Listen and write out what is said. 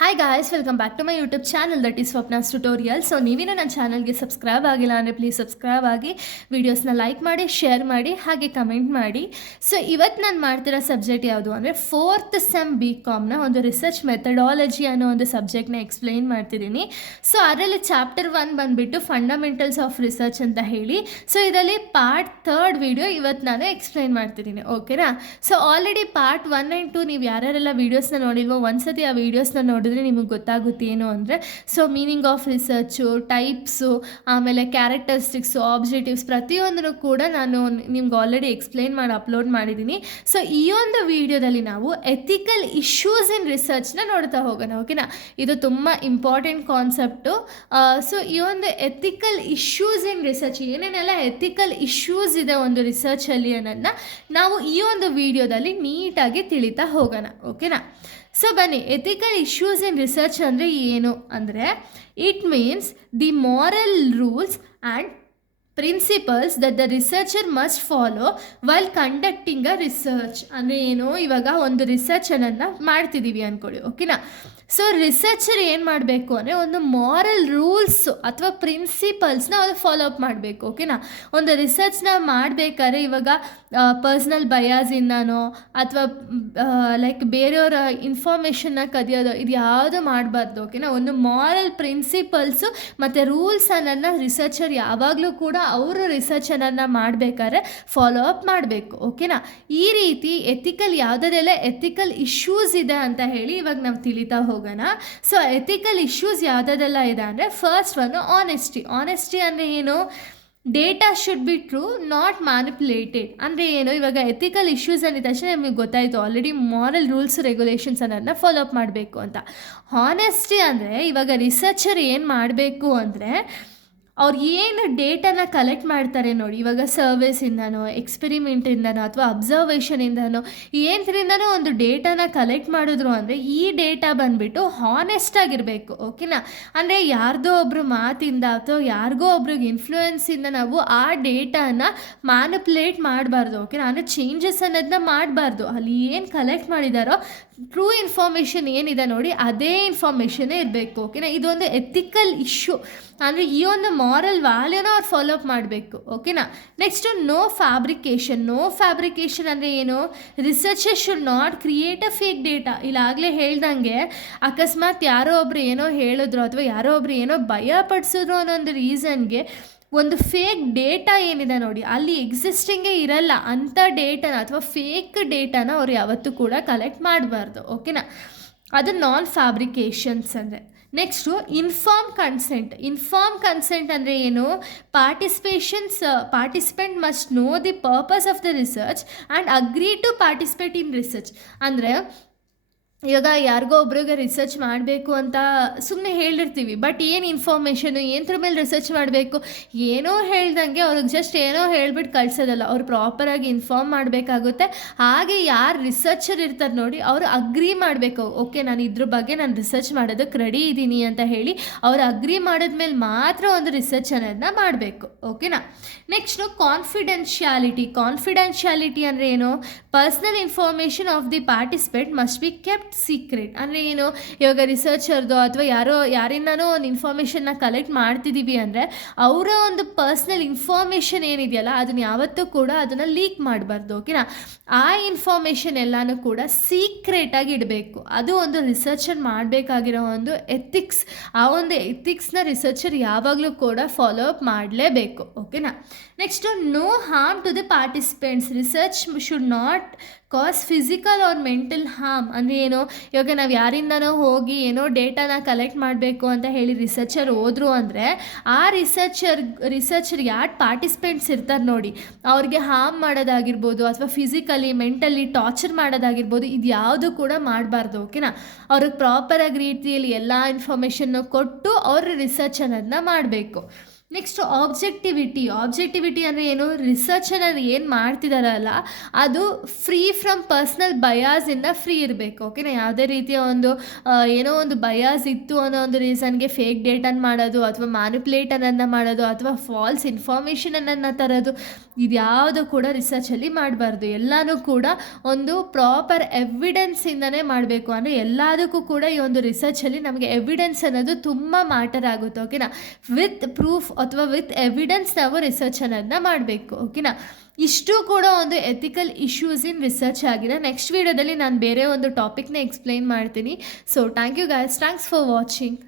Hi guys, welcome back to my YouTube channel that is Swapna's tutorial. So ನೀವೇನೋ ನನ್ನ ಚಾನಲ್ಗೆ subscribe ಆಗಿಲ್ಲ ಅಂದರೆ ಪ್ಲೀಸ್ ಸಬ್ಸ್ಕ್ರೈಬ್ ಆಗಿ, ವೀಡಿಯೋಸ್ನ ಲೈಕ್ ಮಾಡಿ, ಶೇರ್ ಮಾಡಿ, ಹಾಗೆ ಕಮೆಂಟ್ ಮಾಡಿ. ಸೊ ಇವತ್ತು ನಾನು ಮಾಡ್ತಿರೋ ಸಬ್ಜೆಕ್ಟ್ ಯಾವುದು ಅಂದರೆ 4th ಸೆಮ್ BComನ ಒಂದು ರಿಸರ್ಚ್ ಮೆಥಡಾಲಜಿ ಅನ್ನೋ ಒಂದು ಸಬ್ಜೆಕ್ಟ್ನ ಎಕ್ಸ್ಪ್ಲೈನ್ ಮಾಡ್ತಿದ್ದೀನಿ. ಸೊ ಅದರಲ್ಲಿ ಚಾಪ್ಟರ್ 1 ಬಂದುಬಿಟ್ಟು ಫಂಡಮೆಂಟಲ್ಸ್ ಆಫ್ ರಿಸರ್ಚ್ ಅಂತ ಹೇಳಿ. ಸೊ ಇದರಲ್ಲಿ ಪಾರ್ಟ್ 3 ವಿಡಿಯೋ ಇವತ್ತು ನಾನು ಎಕ್ಸ್ಪ್ಲೈನ್ ಮಾಡ್ತಿದ್ದೀನಿ, ಓಕೆನಾ. ಸೊ ಆಲ್ರೆಡಿ ಪಾರ್ಟ್ 1 and 2 ನೀವು ಯಾರ್ಯಾರೆಲ್ಲ ವೀಡಿಯೋಸ್ನ ನೋಡಿಲ್ವೋ ಒಂದ್ಸತಿ ಆ ವೀಡಿಯೋಸ್ನ ನೋಡಿದ್ರೆ ನಿಮಗೆ ಗೊತ್ತಾಗುತ್ತೆ ಏನು ಅಂದರೆ, so meaning of research, types, ಆಮೇಲೆ ಕ್ಯಾರೆಕ್ಟರಿಸ್ಟಿಕ್ಸು, ಆಬ್ಜೆಕ್ಟಿವ್ಸ್ ಪ್ರತಿಯೊಂದನ್ನು ಕೂಡ ನಾನು ನಿಮ್ಗೆ ಆಲ್ರೆಡಿ ಎಕ್ಸ್ಪ್ಲೈನ್ ಮಾಡಿ ಅಪ್ಲೋಡ್ ಮಾಡಿದ್ದೀನಿ. ಸೊ ಈ ಒಂದು ವಿಡಿಯೋದಲ್ಲಿ ನಾವು ಎಥಿಕಲ್ ಇಶ್ಯೂಸ್ ಇನ್ ರಿಸರ್ಚ್ನ ನೋಡ್ತಾ ಹೋಗೋಣ, ಓಕೆನಾ. ಇದು ತುಂಬ ಇಂಪಾರ್ಟೆಂಟ್ ಕಾನ್ಸೆಪ್ಟು. ಸೊ ಈ ಒಂದು ಎಥಿಕಲ್ ಇಶ್ಯೂಸ್ ಇನ್ ರಿಸರ್ಚ್, ಏನೇನೆಲ್ಲ ಎಥಿಕಲ್ ಇಶ್ಯೂಸ್ ಇದೆ ಒಂದು ರಿಸರ್ಚಲ್ಲಿ ಅನ್ನೋದನ್ನ ನಾವು ಈ ಒಂದು ವಿಡಿಯೋದಲ್ಲಿ ನೀಟಾಗಿ ತಿಳಿತಾ ಹೋಗೋಣ, ಓಕೆನಾ. ಸೊ ಬನ್ನಿ, ಎಥಿಕಲ್ ಇಶ್ಯೂಸ್ ಇನ್ ರಿಸರ್ಚ್ ಅಂದರೆ ಏನು ಅಂದರೆ, it means the moral rules and principles that the researcher must follow while conducting a research. ಅಂದರೆ ಏನು, ಇವಾಗ ಒಂದು ರಿಸರ್ಚನ್ನು ಮಾಡ್ತಿದ್ದೀವಿ ಅಂದ್ಕೊಳ್ಳಿ, ಓಕೆನಾ. ಸೊ ರಿಸರ್ಚರ್ ಏನು ಮಾಡಬೇಕು ಅಂದರೆ ಒಂದು ಮಾರಲ್ ರೂಲ್ಸು ಅಥವಾ ಪ್ರಿನ್ಸಿಪಲ್ಸ್ನ ಅವ್ರು ಫಾಲೋ ಅಪ್ ಮಾಡಬೇಕು, ಓಕೆನಾ. ಒಂದು ರಿಸರ್ಚ್ನ ಮಾಡಬೇಕಾದ್ರೆ ಇವಾಗ ಪರ್ಸ್ನಲ್ ಬಯಾಸಿಂದನೋ ಅಥವಾ ಲೈಕ್ ಬೇರೆಯವರ ಇನ್ಫಾರ್ಮೇಷನ್ನ ಕದಿಯೋದು, ಇದು ಯಾವುದು ಮಾಡಬಾರ್ದು, ಓಕೆನಾ. ಒಂದು ಮಾರಲ್ ಪ್ರಿನ್ಸಿಪಲ್ಸು ಮತ್ತು ರೂಲ್ಸ್ ಅನ್ನೋದನ್ನ ರಿಸರ್ಚರ್ ಯಾವಾಗಲೂ ಕೂಡ ಅವರು ರಿಸರ್ಚನ್ನು ಮಾಡಬೇಕಾದ್ರೆ ಫಾಲೋ ಅಪ್ ಮಾಡಬೇಕು, ಓಕೆನಾ. ಈ ರೀತಿ ಎಥಿಕಲ್ ಯಾವುದೆಲ್ಲ ಎಥಿಕಲ್ ಇಶ್ಯೂಸ್ ಇದೆ ಅಂತ ಹೇಳಿ ಇವಾಗ ನಾವು ತಿಳಿತಾ ಹೋಗೋಣ. ಸೊ ಎಥಿಕಲ್ ಇಶ್ಯೂಸ್ ಯಾವುದೆಲ್ಲ ಇದೆ ಅಂದರೆ, ಫಸ್ಟ್ ಒನ್ ಆನೆಸ್ಟಿ ಅಂದರೆ ಏನು, data should be true, not manipulated. ಅಂದರೆ ಏನು, ಇವಾಗ ಎಥಿಕಲ್ ಇಶ್ಯೂಸ್ ಅಂದಿದ ತಕ್ಷಣ ನಿಮಗೆ ಗೊತ್ತಾಯಿತು ಆಲ್ರೆಡಿ ಮಾರಲ್ ರೂಲ್ಸ್ ರೆಗ್ಯುಲೇಷನ್ಸ್ ಅನ್ನೋದನ್ನ ಫಾಲೋ ಅಪ್ ಮಾಡಬೇಕು ಅಂತ. ಹಾನೆಸ್ಟಿ ಅಂದರೆ ಇವಾಗ ರಿಸರ್ಚರ್ ಏನು ಮಾಡಬೇಕು ಅಂದರೆ, ಅವ್ರು ಏನು ಡೇಟಾನ ಕಲೆಕ್ಟ್ ಮಾಡ್ತಾರೆ ನೋಡಿ, ಇವಾಗ ಸರ್ವೇಸಿಂದನೋ ಎಕ್ಸ್ಪೆರಿಮೆಂಟಿಂದನೋ ಅಥವಾ ಅಬ್ಸರ್ವೇಷನಿಂದನೋ ಏನರಿಂದನೋ ಒಂದು ಡೇಟಾನ ಕಲೆಕ್ಟ್ ಮಾಡಿದ್ರು ಅಂದರೆ ಈ ಡೇಟಾ ಬಂದುಬಿಟ್ಟು ಹಾನೆಸ್ಟಾಗಿರಬೇಕು, ಓಕೆನಾ. ಅಂದರೆ ಯಾರ್ದೋ ಒಬ್ಬರು ಮಾತಿಂದ ಅಥವಾ ಯಾರಿಗೋ ಒಬ್ರಿಗೆ ಇನ್ಫ್ಲೂಯೆನ್ಸಿಂದ ನಾವು ಆ ಡೇಟಾನ ಮ್ಯಾನಿಪುಲೇಟ್ ಮಾಡಬಾರ್ದು, ಓಕೆನಾ. ಅಂದರೆ ಚೇಂಜಸ್ ಅನ್ನೋದನ್ನ ಮಾಡಬಾರ್ದು. ಅಲ್ಲಿ ಏನು ಕಲೆಕ್ಟ್ ಮಾಡಿದಾರೋ ಟ್ರೂ ಇನ್ಫಾರ್ಮೇಷನ್ ಏನಿದೆ ನೋಡಿ ಅದೇ ಇನ್ಫಾರ್ಮೇಷನ್ನೇ ಇರಬೇಕು, ಓಕೆನಾ. ಇದೊಂದು ಎಥಿಕಲ್ ಇಶ್ಯೂ. ಅಂದರೆ ಈ ಒಂದು ಮಾರಲ್ ವ್ಯಾಲ್ಯೂನ ಅವ್ರು ಫಾಲೋ ಅಪ್ ಮಾಡಬೇಕು, ಓಕೆನಾ. ನೆಕ್ಸ್ಟು ನೋ ಫ್ಯಾಬ್ರಿಕೇಷನ್ ಅಂದರೆ ಏನು, researcher should not create a fake data. ಇಲ್ಲಾಗಲೇ ಹೇಳ್ದಂಗೆ ಅಕಸ್ಮಾತ್ ಯಾರೋ ಒಬ್ರು ಏನೋ ಹೇಳಿದ್ರು ಅಥವಾ ಯಾರೋ ಒಬ್ರು ಏನೋ ಭಯಪಡಿಸಿದ್ರು ಅನ್ನೋ ಒಂದು ರೀಸನ್ಗೆ ಒಂದು ಫೇಕ್ ಡೇಟಾ ಏನಿದೆ ನೋಡಿ ಅಲ್ಲಿ ಎಕ್ಸಿಸ್ಟಿಂಗೇ ಇರಲ್ಲ ಅಂಥ ಡೇಟಾನ ಅಥವಾ ಫೇಕ್ ಡೇಟಾನ ಅವ್ರು ಯಾವತ್ತೂ ಕೂಡ ಕಲೆಕ್ಟ್ ಮಾಡಬಾರ್ದು, ಓಕೆನಾ. ಅದು ನಾನ್ ಫ್ಯಾಬ್ರಿಕೇಷನ್ಸ್ ಅಂದರೆ. ನೆಕ್ಸ್ಟು ಇನ್ಫಾರ್ಮ್ ಕನ್ಸೆಂಟ್ ಅಂದರೆ ಏನು, participant must know the purpose of the research and agree to participate in research. ಅಂದರೆ ಇವಾಗ ಯಾರಿಗೋ ಒಬ್ರಿಗೆ ರಿಸರ್ಚ್ ಮಾಡಬೇಕು ಅಂತ ಸುಮ್ಮನೆ ಹೇಳಿರ್ತೀವಿ, ಬಟ್ ಏನು ಇನ್ಫಾರ್ಮೇಷನು ಏನರ ಮೇಲೆ ರಿಸರ್ಚ್ ಮಾಡಬೇಕು, ಏನೋ ಹೇಳ್ದಂಗೆ ಅವ್ರಿಗೆ ಜಸ್ಟ್ ಏನೋ ಹೇಳ್ಬಿಟ್ಟು ಕಳ್ಸೋದಲ್ಲ, ಅವ್ರು ಪ್ರಾಪರಾಗಿ ಇನ್ಫಾರ್ಮ್ ಮಾಡಬೇಕಾಗುತ್ತೆ. ಹಾಗೆ ಯಾರು ರಿಸರ್ಚರ್ ಇರ್ತಾರೆ ನೋಡಿ ಅವರು ಅಗ್ರಿ ಮಾಡಬೇಕು, ಓಕೆ ನಾನು ಇದ್ರ ಬಗ್ಗೆ ನಾನು ರಿಸರ್ಚ್ ಮಾಡೋದಕ್ಕೆ ರೆಡಿ ಇದ್ದೀನಿ ಅಂತ ಹೇಳಿ ಅವ್ರು ಅಗ್ರಿ ಮಾಡಿದ್ಮೇಲೆ ಮಾತ್ರ ಒಂದು ರಿಸರ್ಚ್ ಅನ್ನೋದನ್ನ ಮಾಡಬೇಕು, ಓಕೆನಾ. ನೆಕ್ಸ್ಟು ಕಾನ್ಫಿಡೆನ್ಷಿಯಾಲಿಟಿ ಅಂದರೆ ಏನು, personal information of the participate must be kept secret. ಅಂದರೆ ಏನು, ಇವಾಗ ರಿಸರ್ಚರ್ದು ಅಥವಾ ಯಾರಿಂದನೋ ಒಂದು ಇನ್ಫಾರ್ಮೇಷನ್ನ ಕಲೆಕ್ಟ್ ಮಾಡ್ತಿದ್ದೀವಿ ಅಂದರೆ ಅವರ ಒಂದು ಪರ್ಸ್ನಲ್ ಇನ್ಫಾರ್ಮೇಷನ್ ಏನಿದೆಯಲ್ಲ ಅದನ್ನು ಯಾವತ್ತೂ ಕೂಡ ಅದನ್ನು ಲೀಕ್ ಮಾಡಬಾರ್ದು, ಓಕೆನಾ. ಆ ಇನ್ಫಾರ್ಮೇಷನ್ ಎಲ್ಲನೂ ಕೂಡ ಸೀಕ್ರೆಟಾಗಿ ಇಡಬೇಕು. ಅದು ಒಂದು ರಿಸರ್ಚರ್ ಮಾಡಬೇಕಾಗಿರೋ ಒಂದು ಎಥಿಕ್ಸ್. ಆ ಒಂದು ಎಥಿಕ್ಸ್ನ ರಿಸರ್ಚರ್ ಯಾವಾಗಲೂ ಕೂಡ ಫಾಲೋ ಅಪ್ ಮಾಡಲೇಬೇಕು, ಓಕೆನಾ. Next no harm to the participants. Research should not cause physical or mental harm. ಅಂದರೆ ಏನು, ಇವಾಗ ನಾವು ಯಾರಿಂದನೋ ಹೋಗಿ ಏನೋ ಡೇಟಾನ ಕಲೆಕ್ಟ್ ಮಾಡಬೇಕು ಅಂತ ಹೇಳಿ ರಿಸರ್ಚರ್ ಹೋದ್ರು ಅಂದರೆ ಆ ರಿಸರ್ಚರ್ ಯಾರು ಪಾರ್ಟಿಸಿಪೆಂಟ್ಸ್ ಇರ್ತಾರೆ ನೋಡಿ ಅವ್ರಿಗೆ ಹಾರ್ಮ್ ಮಾಡೋದಾಗಿರ್ಬೋದು ಅಥವಾ ಫಿಸಿಕಲಿ ಮೆಂಟಲಿ ಟಾರ್ಚರ್ ಮಾಡೋದಾಗಿರ್ಬೋದು, ಇದು ಯಾವುದು ಕೂಡ ಮಾಡಬಾರ್ದು, ಓಕೆನಾ. ಅವ್ರಿಗೆ ಪ್ರಾಪರಾಗಿ ರೀತಿಯಲ್ಲಿ ಎಲ್ಲ ಇನ್ಫಾರ್ಮೇಷನ್ನು ಕೊಟ್ಟು ಅವ್ರ ರಿಸರ್ಚ್ ಅನ್ನೋದನ್ನ ಮಾಡಬೇಕು. ನೆಕ್ಸ್ಟ್ ಆಬ್ಜೆಕ್ಟಿವಿಟಿ ಅಂದರೆ ಏನು, ರಿಸರ್ಚನ್ನು ಏನು ಮಾಡ್ತಿದ್ದಾರಲ್ಲ ಅದು ಫ್ರೀ ಫ್ರಮ್ ಪರ್ಸ್ನಲ್ ಬಯಾಸಿಂದ ಫ್ರೀ ಇರಬೇಕು. ಓಕೆನಾ, ಯಾವುದೇ ರೀತಿಯ ಒಂದು ಏನೋ ಒಂದು ಬಯಾಸ್ ಇತ್ತು ಅನ್ನೋ ಒಂದು ರೀಸನ್ಗೆ ಫೇಕ್ ಡೇಟನ್ನು ಮಾಡೋದು ಅಥವಾ ಮ್ಯಾನಿಪುಲೇಟನ್ನು ಮಾಡೋದು ಅಥವಾ ಫಾಲ್ಸ್ ಇನ್ಫಾರ್ಮೇಷನನ್ನು ತರೋದು, ಇದ್ಯಾವುದು ಕೂಡ ರಿಸರ್ಚಲ್ಲಿ ಮಾಡಬಾರ್ದು. ಎಲ್ಲನೂ ಕೂಡ ಒಂದು ಪ್ರಾಪರ್ ಎವಿಡೆನ್ಸಿಂದನೇ ಮಾಡಬೇಕು. ಅಂದರೆ ಎಲ್ಲದಕ್ಕೂ ಕೂಡ ಈ ಒಂದು ರಿಸರ್ಚಲ್ಲಿ ನಮಗೆ ಎವಿಡೆನ್ಸ್ ಅನ್ನೋದು ತುಂಬ ಮ್ಯಾಟರ್ ಆಗುತ್ತೆ. ಓಕೆನಾ, ವಿತ್ ಪ್ರೂಫ್ ಅಥವಾ ವಿತ್ ಎವಿಡೆನ್ಸ್ ನಾವು ರಿಸರ್ಚ್ ಅನ್ನೋದನ್ನ ಮಾಡಬೇಕು. ಓಕೆನಾ, ಇಷ್ಟು ಕೂಡ ಒಂದು ಎಥಿಕಲ್ ಇಶ್ಯೂಸ್ ಇನ್ ರಿಸರ್ಚ್ ಆಗಿದೆ. ನೆಕ್ಸ್ಟ್ ವೀಡಿಯೋದಲ್ಲಿ ನಾನು ಬೇರೆ ಒಂದು ಟಾಪಿಕ್ನ ಎಕ್ಸ್ಪ್ಲೈನ್ ಮಾಡ್ತೀನಿ. So thank you guys, thanks for watching.